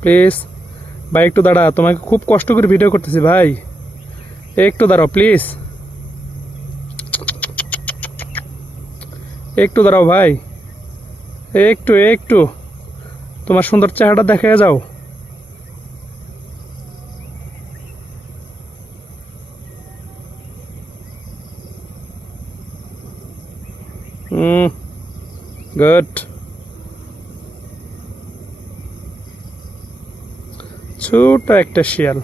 Please. ভাই, একটু দাঁড়া, তোমাকে খুব কষ্ট করে ভিডিও করতেছি, ভাই। একটু দাঁড়াও, প্লিজ। একটু দাঁড়াও, ভাই। একটু একটু। তোমার সুন্দর চেহারাটা দেখে যাও। গুড ছোট একটা শিয়াল।